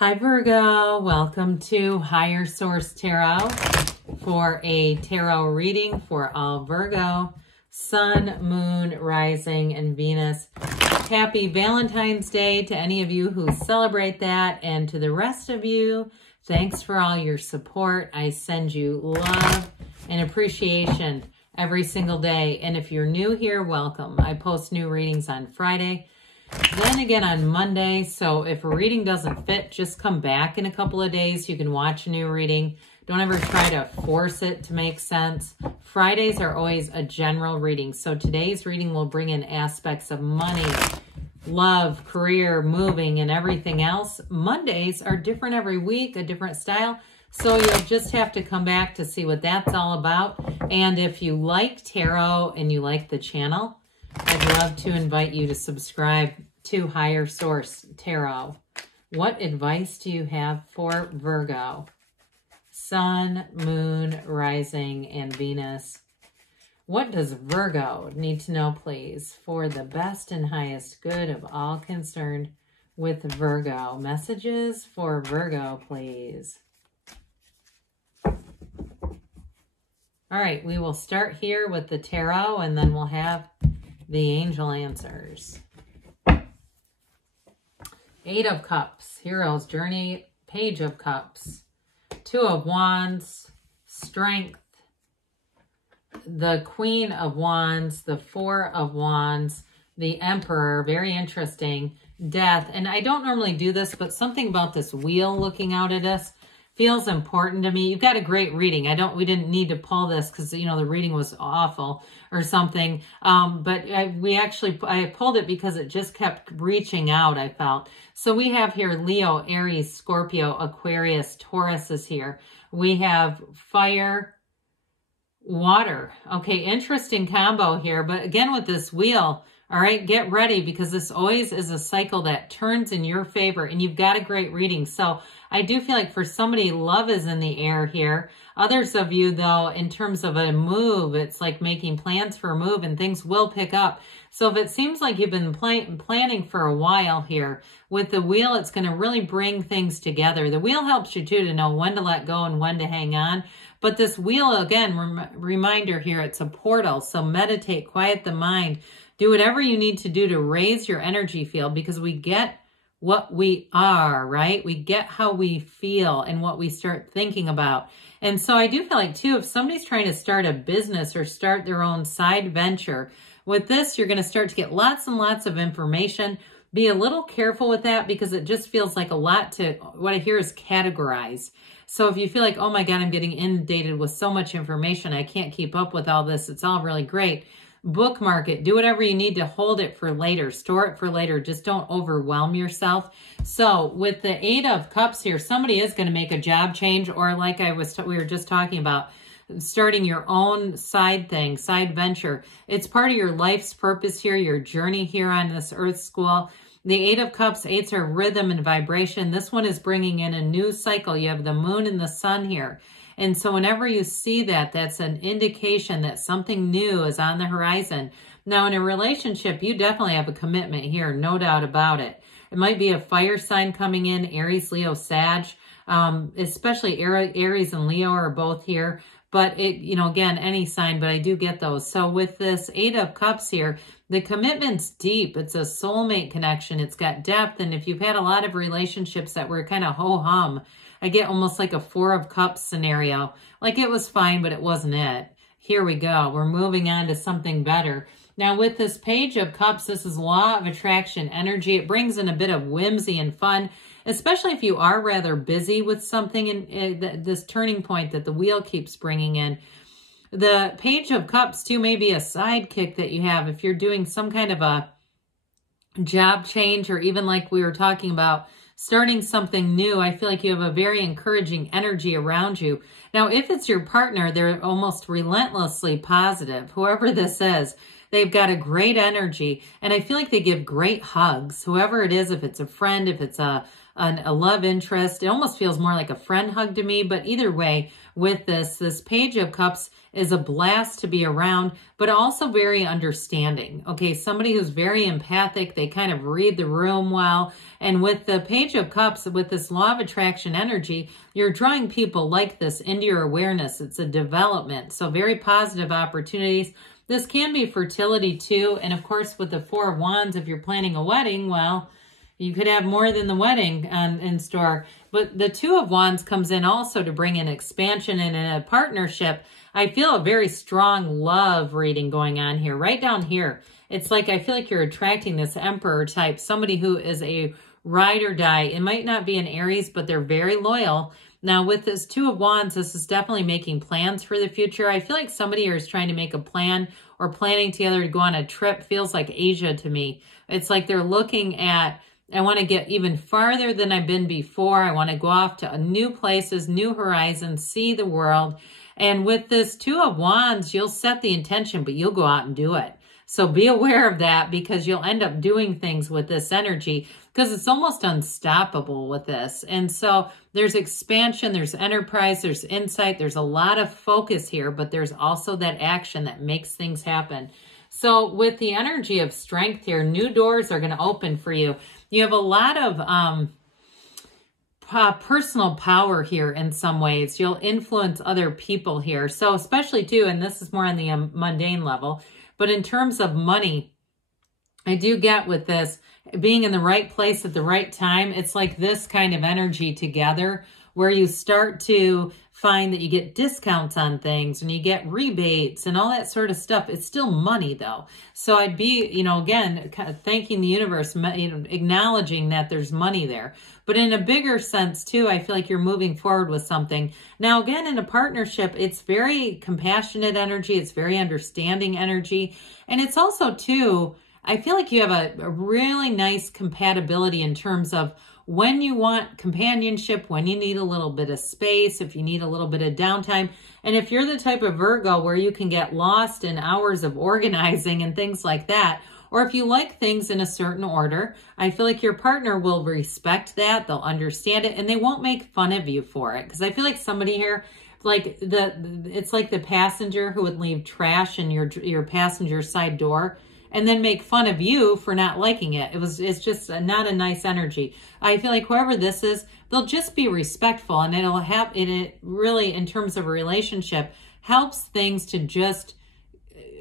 Hi Virgo, welcome to Higher Source Tarot for a tarot reading for all Virgo, Sun, Moon, Rising, and Venus. Happy Valentine's Day to any of you who celebrate that, and to the rest of you, thanks for all your support. I send you love and appreciation every single day. And if you're new here, welcome. I post new readings on Friday, then again on Monday. So if a reading doesn't fit, just come back in a couple of days. You can watch a new reading. Don't ever try to force it to make sense. Fridays are always a general reading. So today's reading will bring in aspects of money, love, career, moving, and everything else. Mondays are different every week, a different style. So you'll just have to come back to see what that's all about. And if you like tarot and you like the channel, I'd love to invite you to subscribe to Higher Source Tarot. What advice do you have for Virgo? Sun, Moon, Rising, and Venus. What does Virgo need to know, please, for the best and highest good of all concerned with Virgo? Messages for Virgo, please. All right, we will start here with the tarot, and then we'll have the angel answers. Eight of Cups, Hero's Journey, Page of Cups, Two of Wands, Strength, the Queen of Wands, the Four of Wands, the Emperor, very interesting, Death. And I don't normally do this, but something about this wheel looking out at us feels important to me. You've got a great reading. We didn't need to pull this because, you know, the reading was awful or something. But I pulled it because it just kept reaching out, I felt. So we have here Leo, Aries, Scorpio, Aquarius, Taurus is here. We have fire, water. Okay, interesting combo here. But again, with this wheel, all right, get ready because this always is a cycle that turns in your favor, and you've got a great reading. So I do feel like for somebody, love is in the air here. Others of you, though, in terms of a move, it's like making plans for a move and things will pick up. So if it seems like you've been planning for a while here, with the wheel, it's going to really bring things together. The wheel helps you, too, to know when to let go and when to hang on. But this wheel, again, reminder here, it's a portal. So meditate, quiet the mind. Do whatever you need to do to raise your energy field, because we get what we are, right? We get how we feel and what we start thinking about. And so I do feel like, too, if somebody's trying to start a business or start their own side venture, with this, you're going to start to get lots and lots of information. Be a little careful with that because it just feels like a lot to, what I hear is categorize. So if you feel like, oh my God, I'm getting inundated with so much information, I can't keep up with all this, it's all really great. Bookmark it. Do whatever you need to hold it for later. Store it for later. Just don't overwhelm yourself. So with the Eight of Cups here, somebody is going to make a job change, or like we were just talking about, starting your own side thing, side venture. It's part of your life's purpose here, your journey here on this Earth School. The Eight of Cups, eights are rhythm and vibration. This one is bringing in a new cycle. You have the moon and the sun here. And so whenever you see that, that's an indication that something new is on the horizon. Now, in a relationship, you definitely have a commitment here, no doubt about it. It might be a fire sign coming in, Aries, Leo, Sag, especially Aries and Leo are both here. But it, you know, again, any sign, but I do get those. So with this Eight of Cups here, the commitment's deep. It's a soulmate connection. It's got depth. And if you've had a lot of relationships that were kind of ho-hum, I get almost like a Four of Cups scenario. Like it was fine, but it wasn't it. Here we go. We're moving on to something better. Now with this Page of Cups, this is law of attraction energy. It brings in a bit of whimsy and fun, especially if you are rather busy with something in this turning point that the wheel keeps bringing in. The Page of Cups, too, may be a sidekick that you have if you're doing some kind of a job change, or even like we were talking about, starting something new. I feel like you have a very encouraging energy around you. Now, if it's your partner, they're almost relentlessly positive. Whoever this is, They've got a great energy, and I feel like they give great hugs. Whoever it is, if it's a friend, if it's a love interest, it almost feels more like a friend hug to me. But either way, with this Page of Cups is a blast to be around, but also very understanding. Okay, somebody who's very empathic, they kind of read the room well. And with the Page of Cups, with this law of attraction energy, you're drawing people like this into your awareness. It's a development, so very positive opportunities. This can be fertility too. And of course, with the Four of Wands, if you're planning a wedding, well, you could have more than the wedding in store. But the Two of Wands comes in also to bring in expansion and in a partnership. I feel a very strong love reading going on here, right down here. It's like I feel like you're attracting this Emperor type, somebody who is a ride or die. It might not be an Aries, but they're very loyal. Now, with this Two of Wands, this is definitely making plans for the future. I feel like somebody here is trying to make a plan or planning together to go on a trip. Feels like Asia to me. It's like they're looking at, I want to get even farther than I've been before. I want to go off to new places, new horizons, see the world. And with this Two of Wands, you'll set the intention, but you'll go out and do it. So be aware of that, because you'll end up doing things with this energy, because it's almost unstoppable with this. And so there's expansion, there's enterprise, there's insight, there's a lot of focus here, but there's also that action that makes things happen. So with the energy of strength here, new doors are going to open for you. You have a lot of personal power here in some ways. You'll influence other people here. So especially too, and this is more on the mundane level, but in terms of money, I do get with this, being in the right place at the right time, it's like this kind of energy together where you start to find that you get discounts on things and you get rebates and all that sort of stuff. It's still money though. So I'd be, again, kind of thanking the universe, acknowledging that there's money there. But in a bigger sense too, I feel like you're moving forward with something. Now, again, in a partnership, it's very compassionate energy. It's very understanding energy. And it's also too, I feel like you have a really nice compatibility in terms of when you want companionship, when you need a little bit of space, if you need a little bit of downtime. And if you're the type of Virgo where you can get lost in hours of organizing and things like that, or if you like things in a certain order, I feel like your partner will respect that. They'll understand it, and they won't make fun of you for it. Because I feel like somebody here, like it's like the passenger who would leave trash in your passenger side door and then make fun of you for not liking it. It's just not a nice energy. I feel like whoever this is, they'll just be respectful, and it really, in terms of a relationship, helps things to just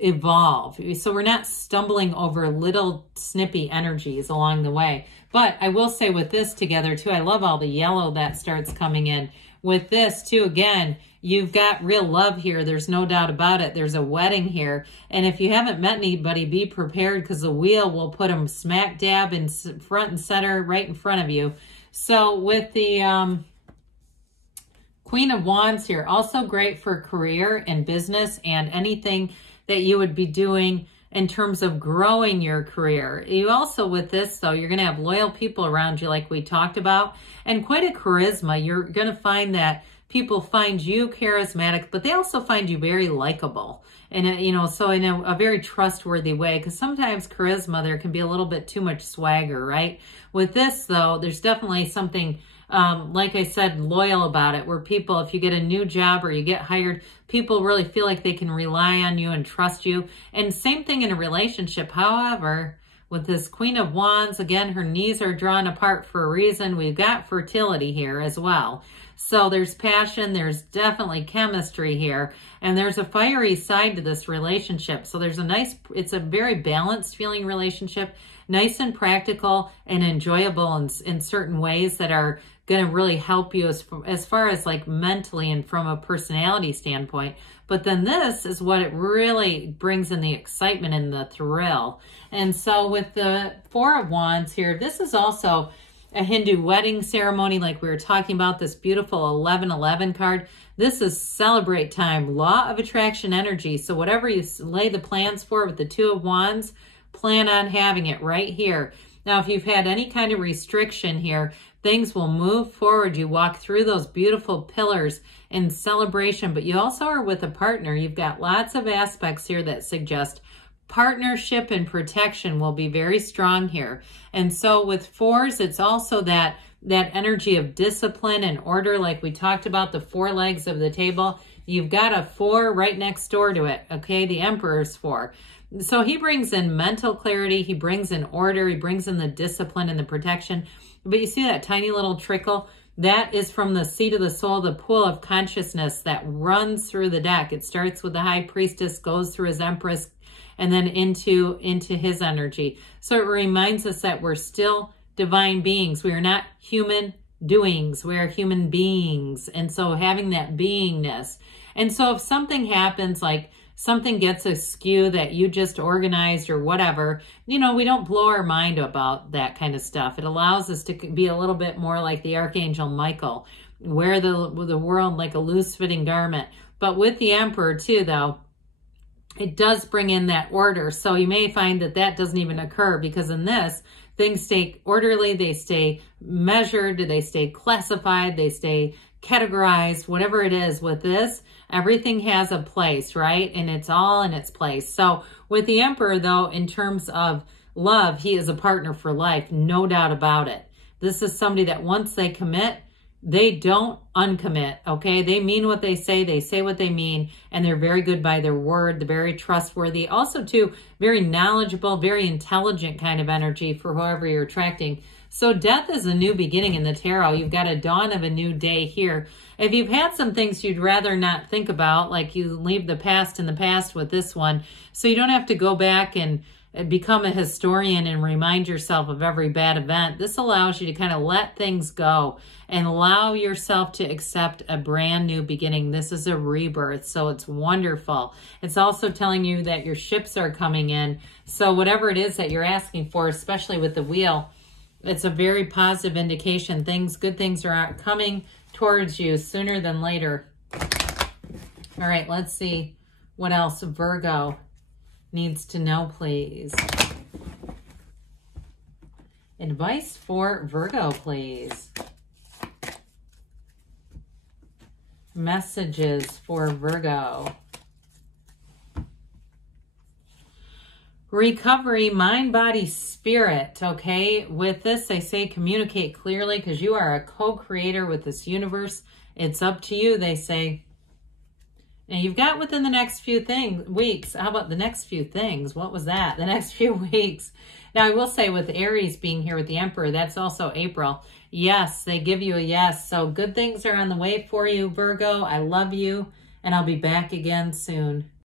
evolve. So we're not stumbling over little snippy energies along the way. But I will say with this together too, I love all the yellow that starts coming in. With this too, again, you've got real love here. There's no doubt about it. There's a wedding here. And if you haven't met anybody, be prepared, because the wheel will put them smack dab in front and center right in front of you. So with the Queen of Wands here, also great for career and business and anything that you would be doing in terms of growing your career. You also, with this though, you're going to have loyal people around you like we talked about, and quite a charisma. You're going to find that people find you charismatic, but they also find you very likable. And, so in a very trustworthy way, because sometimes charisma, there can be a little bit too much swagger, right? With this though, there's definitely something, like I said, loyal about it, where people, if you get a new job or you get hired, people really feel like they can rely on you and trust you. And same thing in a relationship. However, with this Queen of Wands, again, her knees are drawn apart for a reason. We've got fertility here as well. So there's passion, there's definitely chemistry here, and there's a fiery side to this relationship. So there's it's a very balanced feeling relationship, nice and practical and enjoyable in certain ways that are going to really help you as far as like mentally and from a personality standpoint. But then this is what it really brings in, the excitement and the thrill. And so with the Four of Wands here, this is also a Hindu wedding ceremony, like we were talking about, this beautiful 1111 card. This is celebrate time, law of attraction energy. So whatever you lay the plans for with the Two of Wands, plan on having it right here. Now, if you've had any kind of restriction here, things will move forward. You walk through those beautiful pillars in celebration, but you also are with a partner. You've got lots of aspects here that suggest partnership and protection will be very strong here. And so with fours, it's also that energy of discipline and order, like we talked about, the four legs of the table. You've got a 4 right next door to it, okay? The Emperor's 4. So he brings in mental clarity, he brings in order, he brings in the discipline and the protection. But you see that tiny little trickle? That is from the seat of the soul, the pool of consciousness that runs through the deck. It starts with the High Priestess, goes through his Empress, and then into his energy. So it reminds us that we're still divine beings. We are not human doings. We are human beings. And so having that beingness. And so if something happens, like something gets askew that you just organized or whatever, you know, we don't blow our mind about that kind of stuff. It allows us to be a little bit more like the Archangel Michael, wear the world like a loose-fitting garment. But with the Emperor too, though, it does bring in that order. So you may find that that doesn't even occur, because in this, things stay orderly, they stay measured, they stay classified, they stay categorized, whatever it is. With this, everything has a place, right? And it's all in its place. So with the Emperor, though, in terms of love, he is a partner for life, no doubt about it. This is somebody that once they commit, they don't uncommit, okay? They mean what they say what they mean, and they're very good by their word. They're very trustworthy. Also, too, very knowledgeable, very intelligent kind of energy for whoever you're attracting. So death is a new beginning in the tarot. You've got a dawn of a new day here. If you've had some things you'd rather not think about, like you leave the past in the past with this one, so you don't have to go back and become a historian and remind yourself of every bad event. This allows you to kind of let things go and allow yourself to accept a brand new beginning. This is a rebirth, so it's wonderful. It's also telling you that your ships are coming in. So whatever it is that you're asking for, especially with the wheel, it's a very positive indication. Good things are coming towards you sooner than later. All right, let's see what else Virgo needs to know, please. Advice for Virgo, please. Messages for Virgo. Recovery, mind, body, spirit, okay? With this, they say communicate clearly, because you are a co-creator with this universe. It's up to you, they say. Now, you've got within the next few weeks. How about the next few things? What was that? The next few weeks. Now, I will say with Aries being here with the Emperor, that's also April. Yes, they give you a yes. So good things are on the way for you, Virgo. I love you, and I'll be back again soon.